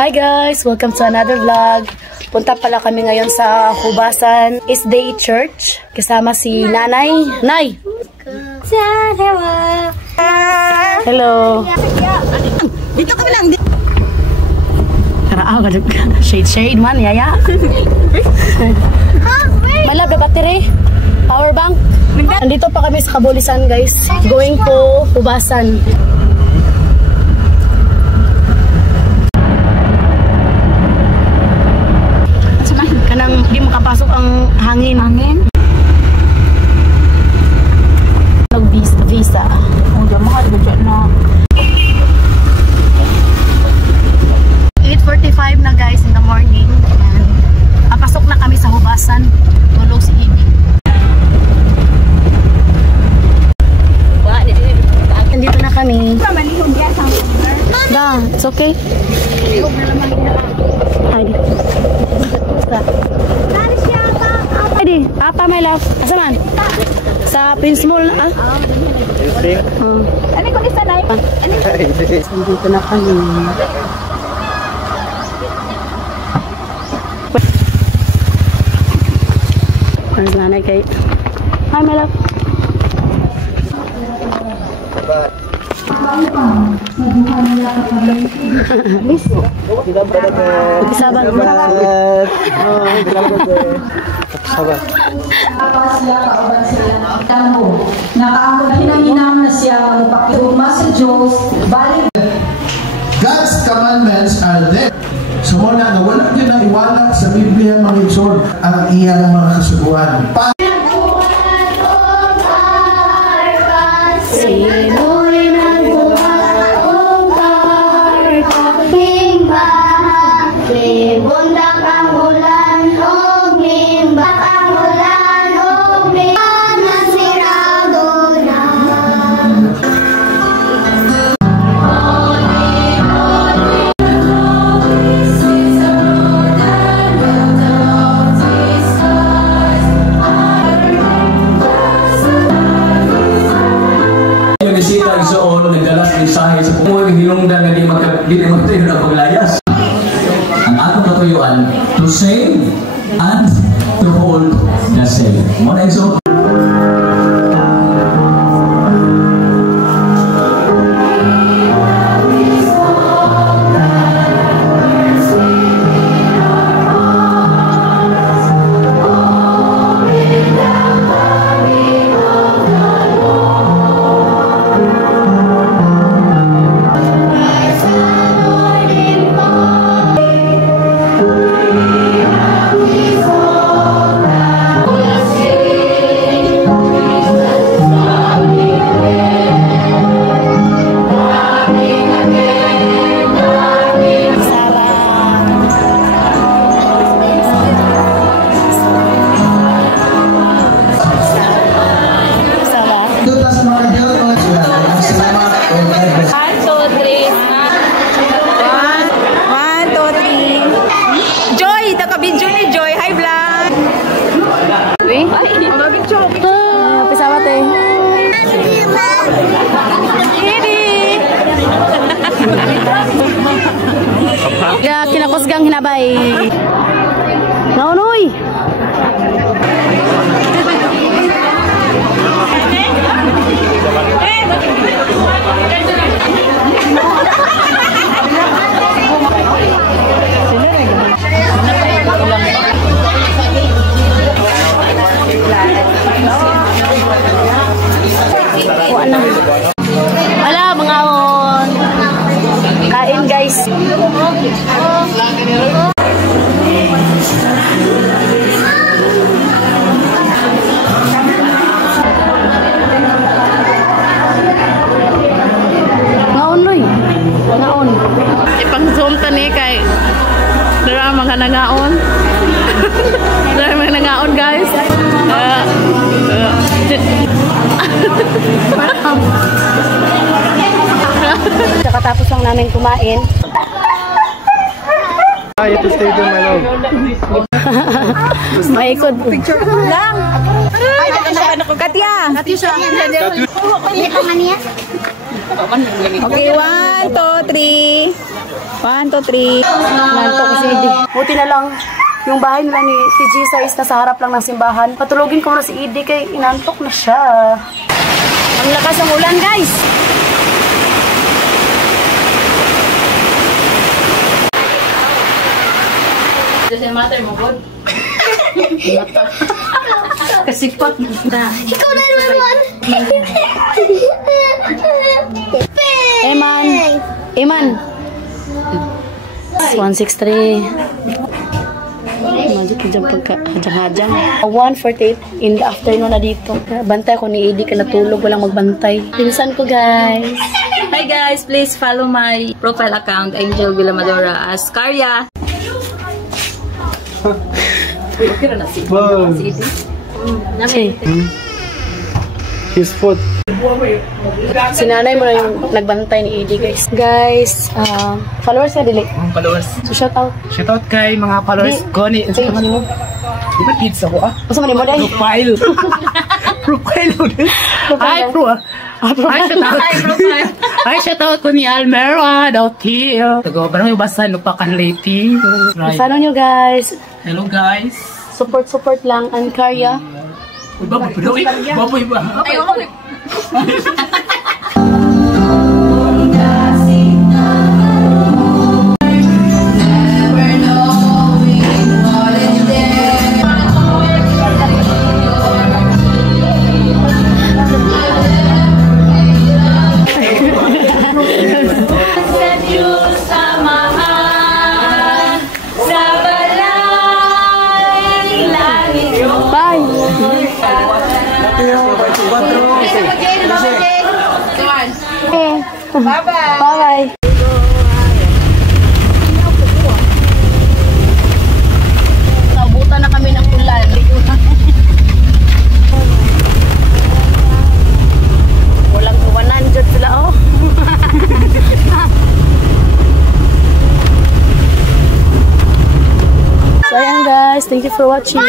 Hi guys! Welcome to another vlog. Punta pala kami ngayon sa Hubasan SDA Church. Kasama si Nanay. Nay! Hello! Dito kami lang. Karaaw, shade man, yaya. Malab na battery. Power bank. Nandito pa kami sa Kabulisan guys. Going to Hubasan. Kanang di makapasok ang hangin. Visa. Oh, di mo na. 8:45 na guys in the morning. Ayan. Papasok na kami sa Hubasan. Tulog si Ibi. Nandito na kami. Da, it's okay. Heidi. Heidi, apa my love? Asa man? Sa Prince Mall, ah? Ano kung isa na? Nandito na kami. Where's nanay kay? Hi, my love. Sabar. Nakaamot hinang-hinang na siya magpakihuma sa Diyos. God's commandments are there. So muna nga wala nyo na iwala sa Biblia mga igsord ang iyang mga kasuguan. Mensahe sa kumuha ng hinungdan na di magtayo na paglayas. Ang atong katuyuan, to save and to hold the same. Muna iso. Ya, kinakosgang hinabay. Naunoy. Wala, bangawon. Kain guys. Ngaon noy. Ngaon. Ipang-zoom ta ni kay dara mga nangaon. Dara mga nangaon guys. Kakatapos lang namin kumain. You have to stay there, my love. Maikot. Picture Lang. Ay, Katya. Katya siya. Okay, 1, 2, 3. 1, 2, 3. Nanto ko si Edie. Buti na lang, yung bahay nila ni si Gisa is nasa harap lang ng simbahan. Patulogin ko na si Edie kay inantok na siya. Ang lakas ng ulan, guys! Doesn't matter mo, God. Mata. Kasipot na. Ikaw na naman. Eman! Eman! 163. Magic dyan pagka-hajang-hajang. 1:48 in the afternoon na dito. Bantay ko ni Edie ka natulog. Walang magbantay. Pinsan ko, guys. Hi guys, please follow my profile account, Angel Villamadora as Karya. Wow. Si, His foot. si nanay mo na yung nagbantay ni Edie, guys. Guys, followers ka, dili? Followers. So, shout out. Shoutout kay mga followers ko ni Page mo. Di ba kids ako ah? Gusto mo ni mo, day? Profile. Profile. Hi, bro. Hi, shoutout. Hi, shoutout ko ni Almera. Dautil. Tago, barang yung basa lupakan lady. Sana nyo, guys. Hello, guys. Support lang ang Karya. Uy, baboy pa daw eh. Baboy ba? Bye-bye. Nabutan na kami ng ulan. Walang 100 sila, oh. So, ayan guys. Thank you for watching.